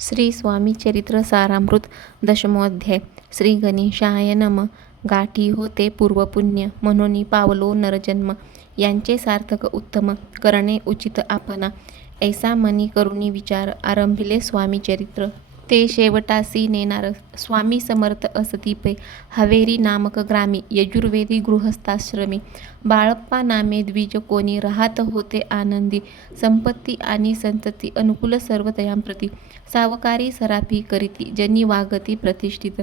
श्री स्वामी चरित्र सारामृत दशमोध्याय. श्री गणेशाय नम. गाठी होते पूर्वपुण्य म्हणून पावलो नरजन्म. यांचे सार्थक उत्तम करणे उचित आपणा. ऐसा मनी करुणी विचार आरंभिले स्वामी चरित्र. ते शेवटासी नेणार स्वामी समर्थ असतीपे. हवेरी नामक ग्रामी यजुर्वेदी गृहस्थाश्रमी. बाळप्पा नामे द्विज कोणी राहत होते आनंदी. संपत्ती आणि संतती अनुकूल सर्व तयांप्रती सावकारी सराफी करीती जनी वागती प्रतिष्ठित.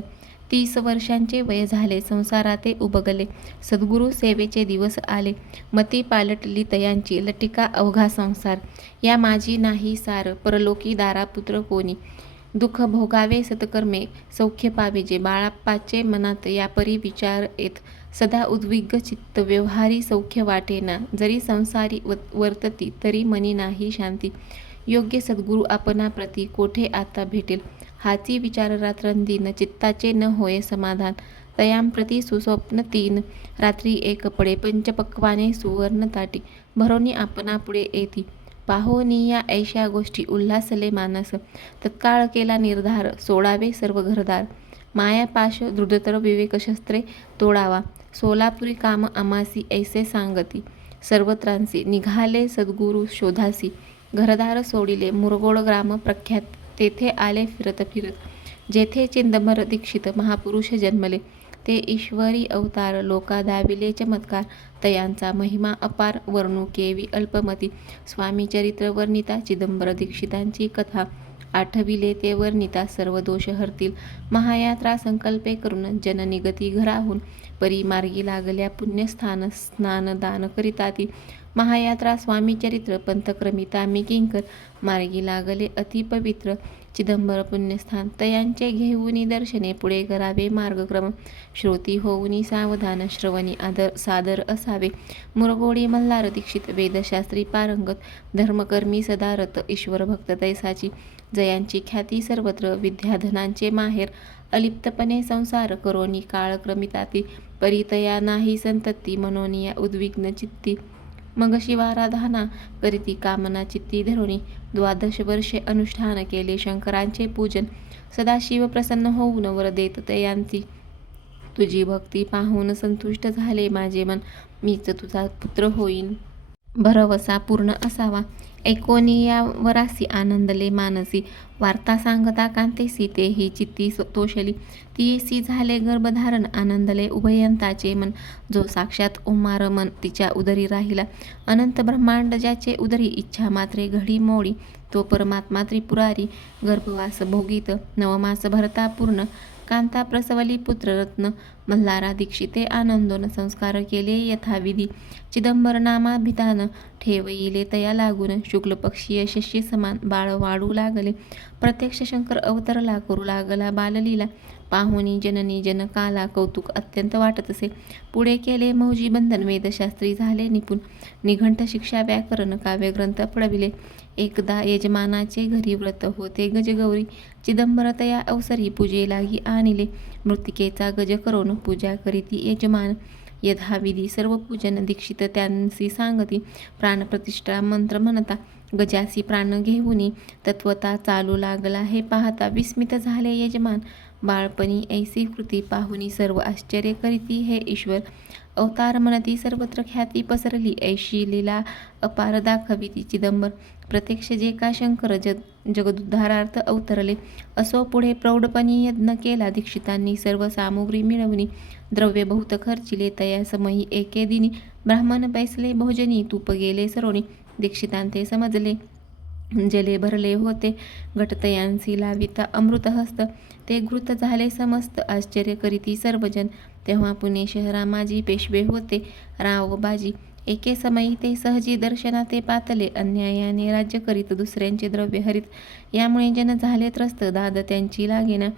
तीस वर्षांचे वय झाले संसाराते उबगले. सद्गुरु सेवेचे दिवस आले. मती पालटली तयांची लटिका अवघा संसार. या माझी नाही सार परलोकी दारापुत्र कोणी. दुःख भोगावे सतकर्मे सौख्य पावे जे बाळाप्पाचे मनात यापरी विचार येत. सदा उद्विग्न चित्त व्यवहारी सौख्य वाटेना जरी संसारी वत- वर्तती तरी मनी नाही शांती. योग्य सद्गुरु आपणाप्रती कोठे आता भेटेल? हाची विचार रात्रंदिन चित्ताचे न होय समाधान. तयांप्रती सुस्वप्न तीन. रात्री एक पडे पंचपक्वाने सुवर्ण ताटी. भरोनी आपणापुढे येती. पाहोनिया ऐशा गोष्टी उल्हासले मानस. तत्काळ केला निर्धार सोडावे सर्व घरदार. मायापाश दृढतर विवेकशस्त्रे तोडावा. सोलापुरी काम अमासी ऐसे सांगती. सर्वत्रांसी निघाले सद्गुरु शोधासी. घरदार सोडिले मुरगोड ग्राम प्रख्यात. तेथे आले फिरत फिरत. जेथे चिंदमर दीक्षित महापुरुष जन्मले. ते ईश्वरी अवतार लोका दाविले चमत्कार तयांचा महिमा अपार वर्णू केवी अल्पमती स्वामी चरित्र वर्णिता चिदंबर दीक्षितांची कथा आठविले ते वर्णिता सर्व दोष हरतील. महायात्रा संकल्पे करून जननिगती घराहून परिमार्गी लागल्या पुण्यस्थान स्नान दान करिताती महायात्रा स्वामी चरित्र पंथक्रमिता मी किंकर मार्गी लागले अतिपवित्र चिदंबर पुण्यस्थान तयांचे घेऊनी दर्शने पुढे करावे मार्गक्रम. श्रोती होऊनी सावधान श्रवणी आदर सादर असावे. मुरगोडी मल्हार दीक्षित वेदशास्त्री पारंगत धर्मकर्मी सदारत ईश्वर भक्त तैसाची. जयांची ख्याती सर्वत्र विद्याधनांचे माहेर. अलिप्तपणे संसार करोनी काळक्रमिताती. परितया नाही संतती मनोनिया उद्विग्न चित्ती. मग शिवाराधना करीती कामना चित्ती धरुणी. द्वादश वर्षे अनुष्ठान केले शंकरांचे पूजन सदाशिव प्रसन्न होऊन वर देत तयांती. तुझी भक्ती पाहून संतुष्ट झाले माझे मन मीच तुझा पुत्र होईन. भरवसा पूर्ण असावा. ऐकोनिया वरासी आनंदले मानसी. वार्ता सांगता कांतेसी ते ही चित्ती सो- तोषली तियेसी झाले गर्भधारण आनंदले उभयंताचे मन. जो साक्षात उमार मन तिच्या उदरी राहिला. अनंत ब्रह्मांड ज्याचे उदरी इच्छा मात्रे घडी मोडी. तो परमात्मा त्रिपुरारी गर्भवास भोगीत. नवमास भरता पूर्ण. कांता प्रसवली पुत्ररत्न मल्हारा दीक्षिते आनंदोन संस्कार केले यथाविधी. चिदंबर नामाभिधान ठेवईले तया लागून शुक्ल पक्षीय समान बाळ वाढू लागले. प्रत्यक्ष शंकर अवतरला करू लागला बाललीला. पाहुणी जननी जनकाला कौतुक अत्यंत वाटत असे. पुढे केले मौजी बंधन वेदशास्त्री झाले निपुण. निघंट शिक्षा व्याकरण काव्यग्रंथ पडविले एकदा यजमानाचे घरी व्रत होते. गजगौरी चिदंबर या अवसरी पूजे लागी आणिले गज करून पूजा करीती यजमान. यथाविधी सर्व पूजन दीक्षित त्यांसी सांगती. प्राणप्रतिष्ठा मंत्र म्हणता गजासी प्राण घेऊनी तत्वता चालू लागला हे पाहता विस्मित झाले यजमान. बाळपणी ऐसी कृती पाहुनी सर्व आश्चर्य करीती हे ईश्वर. अवतार म्हणती सर्वत्र ख्याती पसरली ऐशी लीला अपार दाखविती चिदंबर. प्रत्यक्ष जे का शंकर जग जगदुद्धारार्थ अवतरले असो पुढे प्रौढपणी यज्ञ केला दीक्षितांनी सर्व सामुग्री मिळवणी द्रव्य बहुत खर्चिले तया समयी एके दिनी ब्राह्मण पैसले भोजनी तूप गेले सरोणी दीक्षितांते समजले. जले भरले होते घटतयांसी लाविता अमृतहस्त ते घृत झाले समस्त आश्चर्य करीती सर्वजन. तेव्हा पुणे शहरा माझी पेशवे होते राव बाजी एके समयी ते सहजी दर्शनाते पातले अन्यायाने राज्य करीत दुसऱ्यांचे द्रव्य हरित. यामुळे जन झाले त्रस्त दाद त्यांची लागेना.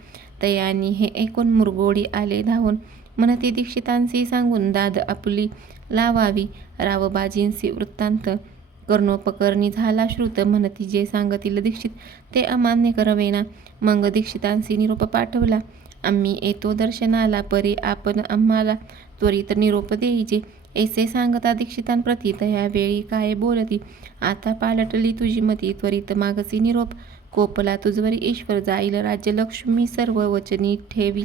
तयानी हे ऐकून मुरगोडी आले धावून. म्हणती दीक्षितांसी सांगून दाद आपली लावावी. रावबाजींसी वृत्तांत कर्णोपकर्णी झाला श्रुत. म्हणती जे सांगतील दीक्षित ते अमान्य करवेना. मग दीक्षितांसी निरोप पाठवला. आम्ही येतो दर्शनाला परी आपण आम्हाला त्वरित निरोप देईचे ऐसे सांगता दीक्षितांप्रती तया वेळी काय बोलती? आता पालटली तुझी मती त्वरित मागसी निरोप. कोपला तुझवरी ईश्वर जाईल राज्य लक्ष्मी सर्व वचनी ठेवी.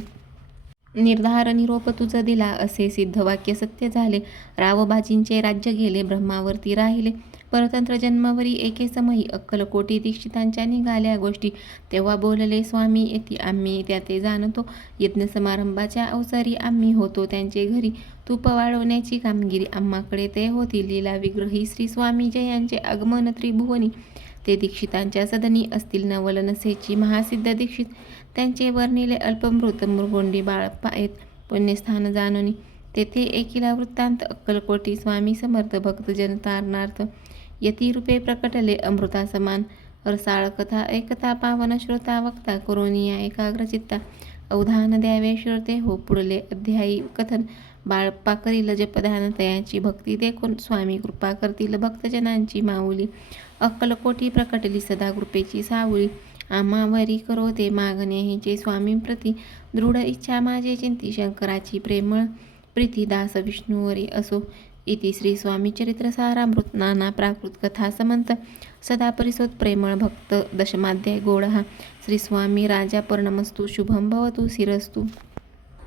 निर्धार निरोप तुझा दिला असे सिद्ध वाक्य सत्य झाले. रावबाजींचे राज्य गेले ब्रह्मावरती राहिले. परतंत्र जन्मावरी एके समयी अक्कलकोटी दीक्षितांच्या निघाल्या गोष्टी. तेव्हा बोलले स्वामी येती आम्ही त्या ते जाणतो. यज्ञ समारंभाच्या अवसरी आम्ही होतो त्यांचे घरी. तूप वाढवण्याची कामगिरी आम्हाकडे ते होती. लीला विग्रही श्री स्वामी जयांचे आगमन त्रिभुवनी. ते दीक्षितांच्या सदनी असतील नवल नसेची महासिद्ध दीक्षित. त्यांचे वर्णिले अल्पमृत मृगोंडी बाळप्पा येत पुण्यस्थान जाणून. तेथे एकीला वृत्तांत अक्कलकोटी स्वामी समर्थ भक्त जनतारणार्थ यतिरूपे प्रकटले अमृता समान रसाळ कथा ऐकता पावन श्रोता वक्ता करोनिया एकाग्रचित्ता अवधान द्यावे श्रोते हो पुढले अध्यायी कथन। बाळप्पा करील जपदान तयाची भक्ती देखून स्वामी कृपा करतील भक्तजनांची माऊली। अक्कलकोटी प्रकटली सदा कृपेची सावळी आम्हावरी करो ते मागणे हिचे स्वामींप्रती दृढ इच्छा माझे चिंती शंकराची प्रेमळ प्रीती दास विष्णूवरी असो। इति श्री स्वामी सारामृत नाना प्राकृत कथा समंत सदा परिसोत प्रेमळ भक्त दशमाध्याय गोडहा. श्री स्वामी राजा पर्णमस्तु शुभम भवतु शिरस्तु.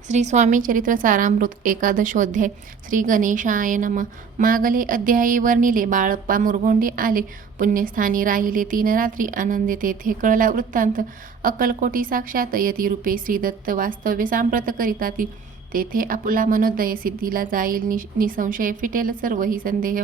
श्री स्वामी चरित्र सारामृत एकादशोध्याय. श्री गणेशाय नम. मागले अध्यायी वर्णिले बाळप्पा मुरगोंडी आले. पुण्यस्थानी राहिले तीन रात्री आनंद तेथे कळला वृत्तांत. अक्कलकोटी साक्षात यतिरूपे श्रीदत्त वास्तव्य सांप्रत करिता ती तेथे आपुला मनोदय सिद्धीला जाईल नि निसंशय फिटेल सर्व ही संदेह.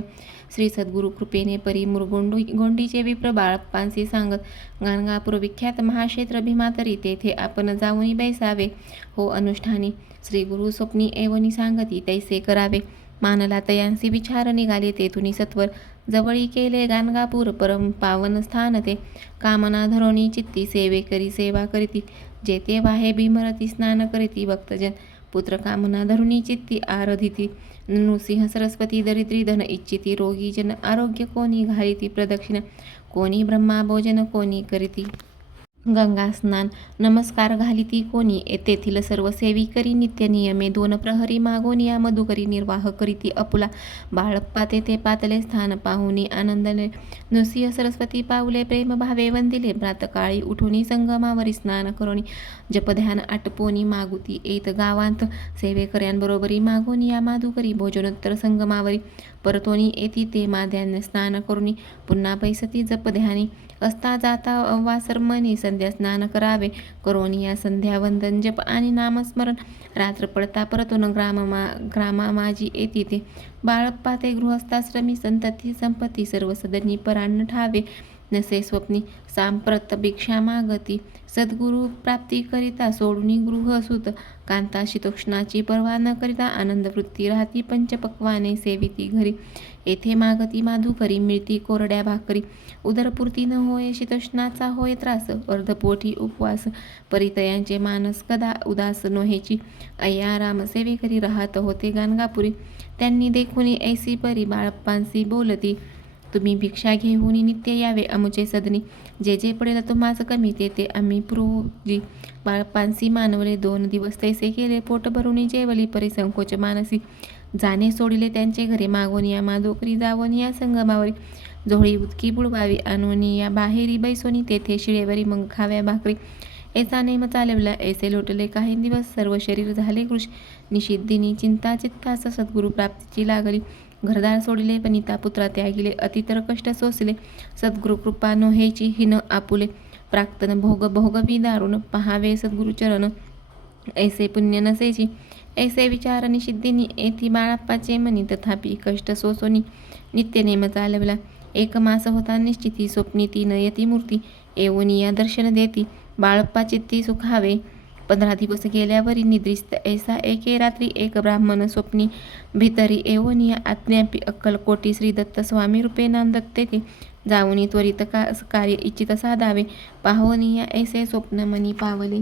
श्री सद्गुरु कृपेने परी गोंडू गोंडीचे विप्र बाळप्पांशी सांगत गाणगापूर विख्यात महाक्षेत्र भीमातरी तेथे आपण जाऊनी बैसावे. हो अनुष्ठानी श्री गुरु स्वप्नी एवनी सांगती तैसे करावे. मानला तयांसी विचार निघाले तेथुनी सत्वर जवळी केले गाणगापूर परम पावन स्थान ते. कामना धरोणी चित्ती सेवे करी सेवा करीती जेते वाहे भीमरती स्नान करीती भक्तजन. पुत्रकामना धरुणी चित्ती आराधिती। नृसिंह सरस्वती दरिद्री धन इच्छिती। रोगी जन आरोग्य कोणी घालिती प्रदक्षिणा। कोणी ब्रह्माभोजन कोणी करीती। गंगास्नान नमस्कार नमस्कार घालिती कोणी? तेथील सर्व सेवी करी नित्य नियमे दोन प्रहरी मागोनिया मधुकरी निर्वाह करीती अपुला. बाळप्पा तेथे पातले स्थान पाहुनी आनंदले नृसिंह सरस्वती पावले प्रेम भावे वंदिले. प्रातकाळी उठोनी संगमावरी स्नान करोनी जपध्यान आटपोनी मागुती येत गावांत. सेवेकऱ्यांबरोबरी मागोनिया माधुकरी भोजनोत्तर संगमावरी परतोनी येती ते माध्यान्ह स्नान करुनी पुन्हा पैसती जपध्यानी असता जाता वासरमणी संध्या स्नान करावे करोनिया संध्या वंदन जप आणि नामस्मरण. रात्र पडता परतून ग्राममा ग्रामा माझी येती ते बाळप्पा ते गृहस्थाश्रमी संतती संपत्ती सर्व सदनी परान्न ठावे. नसे स्वप्नी सांप्रत भिक्षा मागती। सद्गुरु प्राप्तीकरिता करिता गृह गृहसुत कांता शीतोष्णाची पर्वा न करिता आनंद वृत्ती राहती पंचपक्वाने सेविती घरी। येथे मागती माधुकरी मिळती कोरड्या भाकरी। उदरपूर्ती न होय शीतोष्णाचा होय त्रास। अर्धपोटी उपवास। परितयांचे मानस कदा उदास नोहेची। अय्या राम सेवेकरी राहत होते गाणगापुरी। त्यांनी देखुनी ऐसी परी बाळप्पांसी बोलती। तुम्ही भिक्षा घेऊन नित्य यावे. अमुचे सदनी जे जे पडेल तुम्हास कमी ते ते आम्ही पुरोजी बाळपांसी मानवले दोन दिवस तैसे केले पोट भरून जेवली. परिसंकोच मानसी जाणे सोडिले त्यांचे घरे मागोनिया माधोकरी जावनिया संगमावरी. जोळी उदकी बुडवावी अनोनिया बाहेरी बैसोनी तेथे शिळेवरी मग खाव्या भाकरी. ऐसा नेम चालवला ऐसे लोटले काही दिवस सर्व शरीर झाले कृष. निषिद्धिनी चिंता चित्तास सद्गुरु प्राप्तीची लागली. घरदार सोडिले पनिता पुत्रा त्यागिले अतितर कष्ट सोसले सद्गुरु कृपा नोहेची हिन आपुले. प्राक्तन भोग भोगवी दारुण पहावे सद्गुरुचरण ऐसे पुण्य नसेची. ऐसे विचार निषिद्धिनी येथी बाळाप्पाचे मनी तथापि कष्ट सोसोनी नित्यनेम चालवला. एक मास होता निश्चिती स्वप्नी ती नयती मूर्ती एवनिया दर्शन देती. बाळप्पा चित्ती सुखावे पंधरा दिवस गेल्यावरी निद्रिस्त ऐसा एके रात्री एक ब्राह्मण स्वप्नी भितरी एवनिया आज्ञापी अक्कलकोटी श्री दत्त स्वामी रूपे नाम दत्ते ते जाऊनी त्वरित का कार्य इच्छित साधावे. पाहवनिया ऐसे स्वप्न मनी पावले.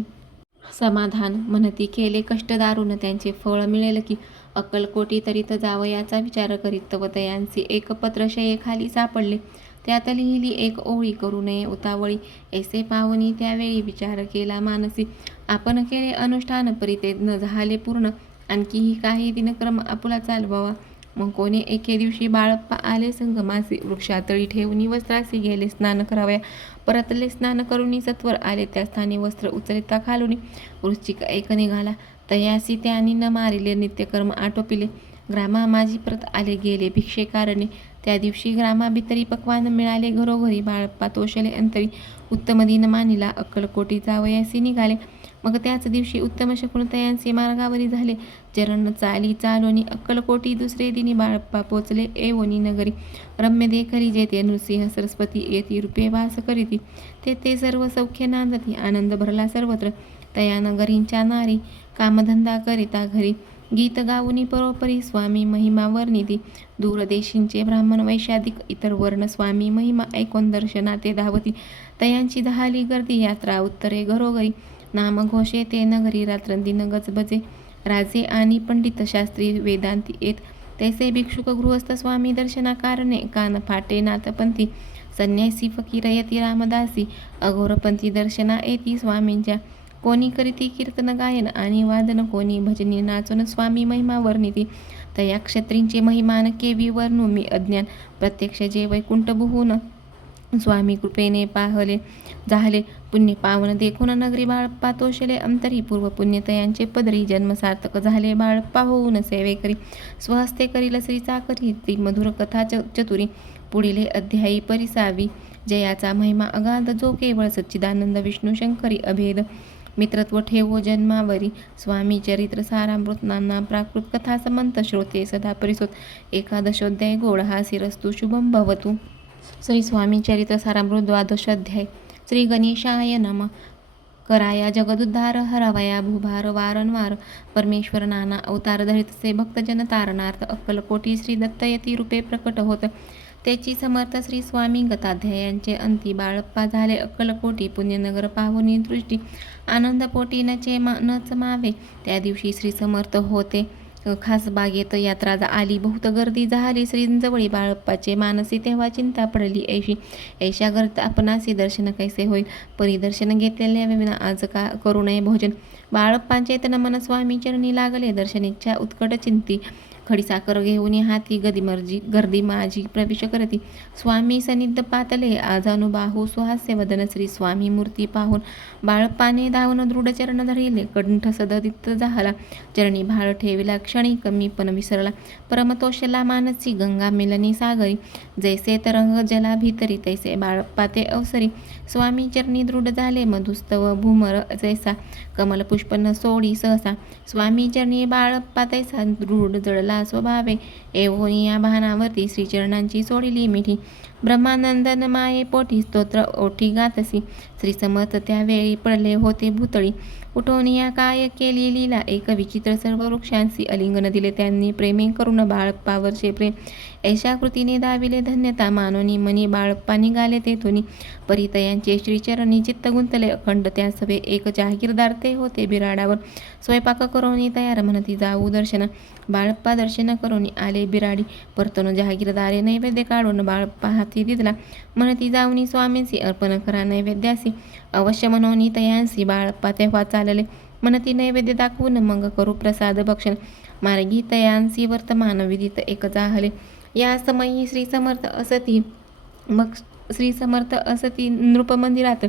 समाधान म्हणती केले कष्ट त्यांचे फळ मिळेल की अक्कलकोटी तरीत जावयाचा विचार करीत तवतयांचे एक पत्र शयेखाली सापडले. त्यात लिहिली एक ओळी करू नये उतावळी. ऐसे पाहुनी त्यावेळी विचार केला मानसी. आपण केले अनुष्ठान परी ते न झाले पूर्ण. आणखीही काही दिनक्रम आपुला चालवावा. मग कोणी एके दिवशी बाळप्पा आले संगमासी वृक्षातळी ठेवून वस्त्रासी गेले स्नान करावया. परतले स्नान करून सत्वर आले त्या स्थानी वस्त्र उचलिता खालून. वृश्चिक एक निघाला. तयासी त्यानी न मारिले नित्यकर्म आटोपिले. ग्रामा माझी परत आले गेले. भिक्षेकारणे त्या दिवशी ग्रामाभितरी पक्वान मिळाले. घरोघरी बाळप्पा तोषले अंतरी उत्तम दिन मानिला अक्कलकोटी जावयासी निघाले. मग त्याच दिवशी उत्तम शकुनतयांचे मार्गावरी झाले. चरण चाली चालोनी अक्कलकोटी दुसरे दिनी बाळप्पा पोचले एवोनी नगरी. रम्य देखरी जेते नृसिंह सरस्वती येती रूपे वास करीती. ते ते सर्व सौख्य नांदती. आनंद भरला सर्वत्र. तया नगरींच्या नारी कामधंदा करिता घरी. गीत गाऊनी परोपरी स्वामी महिमा वर्णिती दूरदेशींचे ब्राह्मण वैशाधिक इतर वर्ण स्वामी महिमा ऐकून दर्शनाते धावती. तयांची दहाली गर्दी यात्रा उत्तरे घरोघरी. नामघोषे ते नगरी रात्रंदिन गजबजे राजे आणि पंडित शास्त्री वेदांती येत. तैसे भिक्षुक गृहस्थ स्वामी दर्शनाकारणे कान फाटे नाथपंथी. संन्यासी फकीर यती रामदासी अघोरपंथी दर्शना येती स्वामींच्या. कोणी करीती कीर्तन गायन आणि वादन कोणी भजनी नाचून स्वामी महिमा वर्णिती. तया क्षत्रींचे महिमान केवी वर्णू मी अज्ञान. प्रत्यक्ष जे वैकुंठ बुहून स्वामी कृपेने पाहले झाले पुण्य पावन देखून नगरी बाळप्पा तोषले अंतरी. पूर्व पुण्यतयांचे पदरी जन्म सार्थक झाले बाळप्पा होऊन सेवे करी. स्वहस्ते करील श्रीचा करी ती मधुर कथा च चतुरी. पुढील अध्यायी परिसावी. जयाचा महिमा अगाध जो केवळ सच्चिदानंद विष्णू शंकरी अभेद. मित्रत्व ठेवो जन्मावरी. स्वामी चरित्र सारामृत नाना प्राकृत कथा समंत श्रोते सदा परिसोत. एकादशोध्याय गोड हा शिरस्तु शुभम भवतु. श्री स्वामी चरित्र सारामृत द्वादशोध्याय श्री गणेशाय नम. कराया जगदुद्धार हरवया भूभार वारंवार. परमेश्वर नाना अवतार धरितसे भक्तजन तारणार्थ अक्कलकोटी श्री दत्तयती रूपे प्रकट होत. त्याची समर्थ श्री स्वामी गताध्यायांचे अंती बाळप्पा झाले. अक्कलकोटी पुण्यनगर पाहुनी दृष्टी. आनंदपोटी नचे मा न त्या दिवशी श्री समर्थ होते. खास बागेत यात्रा जा- आली. बहुत गर्दी झाली. श्रींजवळी बाळप्पाचे मानसी तेव्हा चिंता पडली. ऐशी ऐशा गर्द आपणासी दर्शन कैसे होईल? परिदर्शन घेतलेल्या विना आज का करू नये भोजन? बाळप्पांचे तन मन स्वामी चरणी लागले. दर्शनेच्छा उत्कट चिंती. खडीसाकर घेऊन हाती गदी मर्जी गर्दी माझी प्रवेश करती. स्वामी सनिध पातले आजानुबाहू सुहास्य वदन श्री स्वामी मूर्ती पाहून बाळपाने धावून दृढ चरण धरिले कंठ सददित झाला. चरणी भाळ ठेविला क्षणी कमी पण विसरला. परमतोषला मानसी गंगा मेलनी सागरी. जैसे तरंग जला भीतरी तैसे बाळप्पा ते अवसरी. स्वामी चरणी दृढ झाले मधुस्तव भूमर जैसा. कमल पुष्पन सोडी सहसा. स्वामी चरणी बाळप्पा तैसा दृढ जळला स्वभावे. एवोनी या भानावरती श्रीचरणांची सोडिली मिठी. ब्रह्मानंदन माये पोटी स्तोत्र ओठी गातसी. श्री समर्थ त्यावेळी पडले होते भूतळी. उठून या काय केली लीला? एक विचित्र सर्व वृक्षांशी अलिंगन दिले त्यांनी प्रेमे करून बाळप्पावरचे प्रेम. ऐशा कृतीने दाविले धन्यता मानोनी मनी बाळप्पा निघाले तेथुनी. परितयांचे श्रीचरणी चित्त गुंतले अखंड त्या सभे एक जहागीरदार ते होते बिराडावर. स्वयंपाक करोनी तयार म्हणती जाऊ दर्शन. बाळप्पा दर्शन करोनी आले बिराडी. परतून जहागीरदारे नैवेद्य काढून बाळप्पा हा दिदला म्हणती जाऊनी स्वामींसी अर्पण करा नैवेद्यासी अवश्य म्हणून तयांसी बाळप्पा तेव्हा चालले. म्हणती नैवेद्य दाखवून मग करू प्रसाद भक्षण. मार्गी तयांसी वर्तमान विदित एक जाहले या समयी श्री समर्थ असती मग श्री समर्थ असती नृप मंदिरात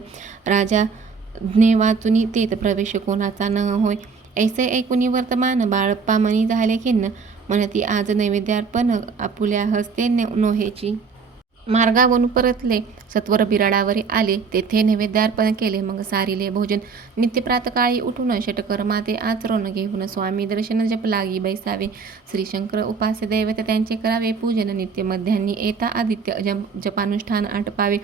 राजा ज्ञे वाचुनी तेत प्रवेश कोणाचा न होय. ऐसे ऐकुनी वर्तमान बाळप्पा मनी झाले खिन्न. म्हणती आज नैवेद्यार्पण आपुल्या हस्ते नोहेची. मार्गावरून परतले. सत्वर बिराडावरी आले. तेथे नैवेद्यार्पण केले. मग सारिले भोजन. नित्य प्रातकाळी उठून षटकर्माते आचरण घेऊन स्वामी दर्शन जप लागी बैसावे. श्रीशंकर उपास उपास्य दैवत त्यांचे करावे. पूजन नित्य मध्यान्नी येता आदित्य जप जपानुष्ठान आटपावे.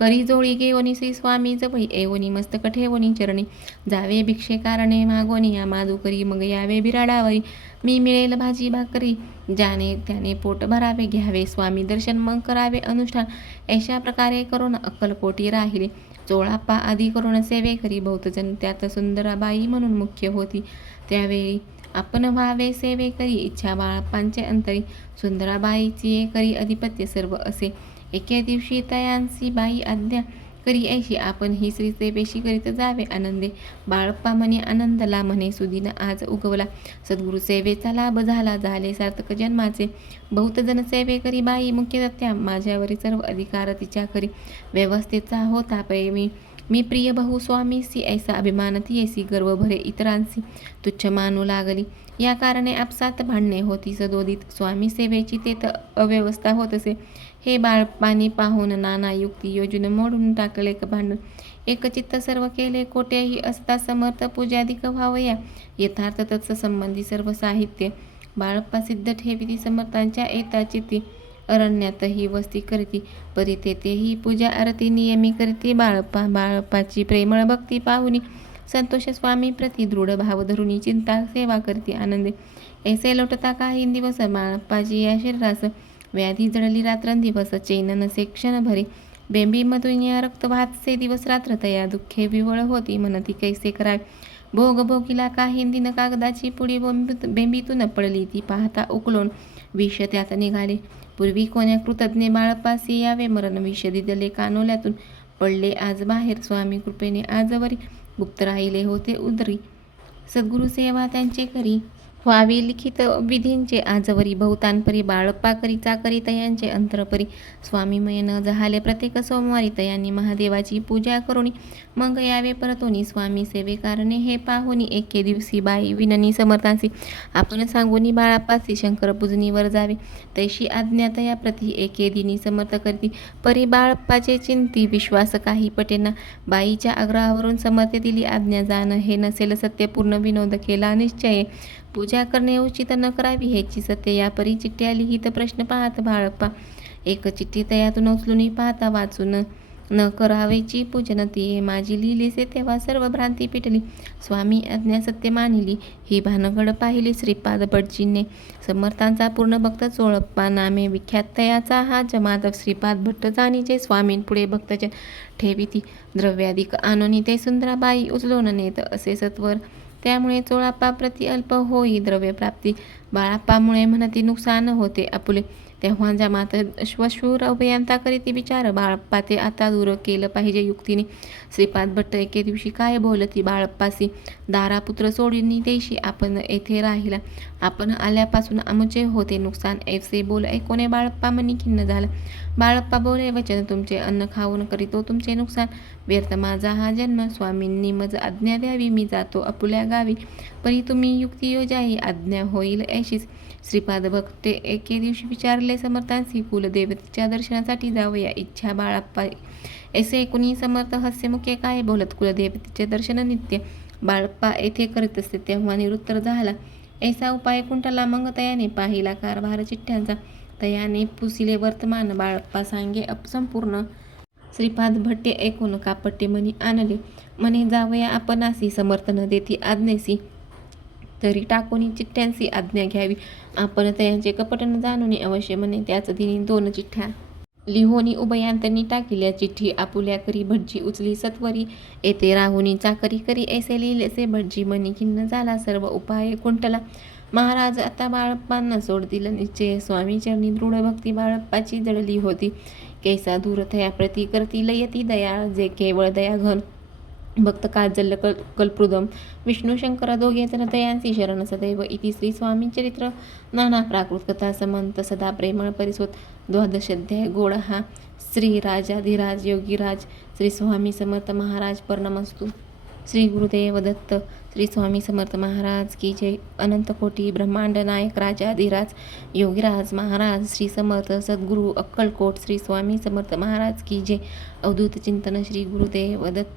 करी जोळी गेवनी श्री स्वामी जवळी एवनी मस्तक ठेवणी चरणी. जावे भिक्षे कारणे मागोनी या मादू करी मग यावे बिराडावरी. मी मिळेल भाजी भाकरी ज्याने त्याने पोट भरावे घ्यावे. स्वामी दर्शन मग करावे अनुष्ठान अशा प्रकारे करून अक्कलकोटी राहिले. चोळाप्पा आदी करून सेवे करी बहुतजन त्यात सुंदराबाई म्हणून मुख्य होती. त्यावेळी आपण व्हावे सेवे करी इच्छा बाळप्पांचे अंतरी. सुंदराबाईची करी अधिपत्य सर्व असे. एके दिवशी तयांसी बाई आद्या करी ऐशी आपण ही श्री सेवेशी करीत जावे आनंदे. बाळप्पा म्हणे आनंदला म्हणे सुदीनं आज उगवला. सद्गुरु सेवेचा लाभ झाला झाले सार्थक जन्माचे. बहुत जन सेवे करी बाई मुख्य त्या माझ्यावरी सर्व अधिकार तिच्या करी व्यवस्थेचा होता प्रेमी. मी प्रिय बहु स्वामी सी ऐसा अभिमान येसी गर्व भरे इतरांसी. तुच्छ मानू लागली. या कारणे आपसात भांडणे होती सदोदित. स्वामी सेवेची ते तर अव्यवस्था होत असे. हे बाळपाणी पाहून नाना युक्ती योजून मोडून टाकले क भांडून एकचित्त सर्व केले कोठेही असता समर्थ पूजाधिक व्हावया. यथार्थ तत्संबंधी सर्व साहित्य. बाळप्पा सिद्ध ठेविती समर्थांच्या येताची ती अरण्यातही वस्ती करीती. परी तेथेही पूजा आरती नियमी करीती. बाळप्पा बाळप्पाची प्रेमळ भक्ती पाहुनी. संतोष स्वामी प्रति दृढ भाव धरुणी चिंता सेवा करती आनंदे. ऐसे लोटता काही दिवस बाळप्पाची या शरीरास व्याधी जळली रात्रंदिवस चैन नसे क्षण भरे बेंबीमधून या रक्त वाहतसे दिवस रात्र तया दुःखे विवळ होती मनती कैसे करावे? भोग भोगीला का दिन कागदाची पुडी बेंबीतून पडली ती पाहता उकलून विष त्यात निघाले. पूर्वी कोण्या कृतज्ञ बाळपासी यावे मरण विष दिदले कानोल्यातून पडले आज बाहेर स्वामी कृपेने आजवरी गुप्त राहिले होते उदरी. सद्गुरु सेवा त्यांचे करी. व्हावी. लिखित विधींचे आजवरी बहुतांपरी बाळप्पा करी चाकरी तयांचे अंतरपरी स्वामीमय न जहाले. प्रत्येक सोमवारी तयांनी महादेवाची पूजा करुणी मग यावे परतोनी स्वामी सेवेकारणे हे पाहुनी एके दिवशी बाई विननी समर्थांसी. आपण सांगूनी बाळापासी शंकर पूजनीवर जावे. तैशी आज्ञा तया प्रति एके दिनी समर्थ करती. परी बाळप्पाचे चिंती विश्वास काही पटेना बाईच्या आग्रहावरून समर्थ दिली आज्ञा जाणं हे नसेल सत्यपूर्ण विनोद केला निश्चय. पूजा करणे उचित न करावी ह्याची सत्य. या परी चिठ्ठ्या लिहित प्रश्न पाहत बाळप्पा. एक चिठ्ठी तयातून उचलून पाहता वाचून न करावेची पूजन ती माझी लिहिलीसे तेव्हा सर्व भ्रांती पिटली. स्वामी आज्ञा सत्य मानिली. ही भानगड पाहिली श्रीपाद भटजींनी. समर्थांचा पूर्ण भक्त चोळप्पा. नामे विख्यात तयाचा हा जमात. श्रीपाद भट्ट जाणीचे स्वामींपुढे भक्तजन ठेविती द्रव्याधिक आणून ते सुंदराबाई उचलून नेत. असे सत्वर त्यामुळे चोळाप्पा प्रति अल्प होई द्रव्यप्राप्ती. बाळाप्पामुळे म्हणती नुकसान होते आपुले. तेव्हा जमात श्वशूर अभयंता करीती विचार बाळप्पा ते आता दूर केलं पाहिजे युक्तीने. श्रीपाद भट्ट एके दिवशी काय बोलती बाळप्पासी दारापुत्र सोडून देशी आपण येथे राहिला. आपण आल्यापासून आमचे होते नुकसान. ऐसे बोल ऐकोने बाळप्पा म्हणी खिन्न झाला. बाळप्पा बोले वचन तुमचे अन्न खाऊन करीतो तुमचे नुकसान. व्यर्थ माझा हा जन्म. स्वामींनी मज आज्ञा द्यावी. मी जातो अपुल्या गावी. परी तुम्ही युक्ती योजाही आज्ञा होईल ऐशीच. श्रीपाद भक्ते एके दिवशी विचारले समर्थांसी कुलदेवतेच्या दर्शनासाठी जावया इच्छा बाळप्पा ऐसे कुणी समर्थ हास्यमुख्य काय बोलत कुलदेवतेचे दर्शन नित्य. बाळप्पा येथे करीत असते तेव्हा निरुत्तर झाला. ऐसा उपाय कुंटला मग तयाने पाहिला कारभार चिठ्ठ्यांचा. तयाने पुसिले वर्तमान बाळप्पा सांगे अपसंपूर्ण. श्रीपाद भट्टे ऐकून कापट्टे मनी आणले. म्हणे जावया आपणासी समर्थन देती आज्ञेसी. तरी टाकोनी चिठ्ठ्यांची आज्ञा घ्यावी. आपण त्यांचे कपटन जाणून अवश्य म्हणे त्याच दिनी दोन चिठ्ठ्या. लिहोनी उभयांतनी टाकिल्या चिठ्ठी आपुल्या करी भटजी उचली सत्वरी. येते राहुनी चाकरी करी ऐसे लिहिलेसे भटजी मनी खिन्न झाला सर्व उपाय कुंटला महाराज आता बाळप्पांना सोड दिलं निश्चय. स्वामी चरणी दृढ भक्ती बाळप्पाची जडली होती. कैसा दूर थया प्रती करती लयती दया जे केवळ दया घन. भक्त काजल्य कल कल्पृदम विष्णू शंकर दोघे तर दयांसी शरण सदैव. इति श्री स्वामी चरित्र. नाना प्राकृत कथा समंत सदा प्रेमळ परिसोत. द्वादशाध्याय गोड हा. श्री राजाधिराज योगीराज. श्री स्वामी समर्थ महाराज पर्णमस्तु श्री गुरुदेव दत्त. श्री स्वामी समर्थ महाराज की जय. अनंत कोटी ब्रह्मांड नायक राजाधिराज. योगीराज महाराज. श्री समर्थ सद्गुरु अक्कलकोट. श्री स्वामी समर्थ महाराज की जय. अवधूत चिंतन श्री गुरुदेव दत्त.